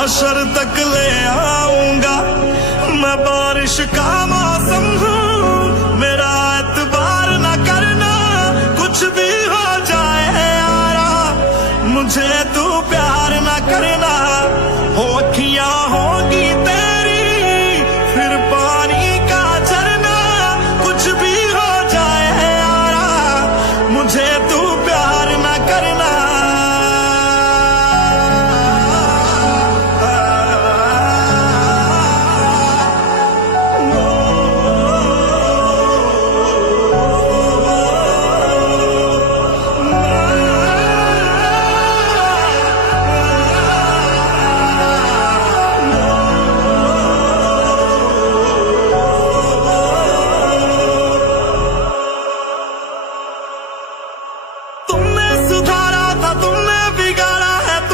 हशर तक ले आऊंगा। मैं बारिश का मौसम हूँ, मेरा एतबार न करना, कुछ भी हो जाए यारा मुझे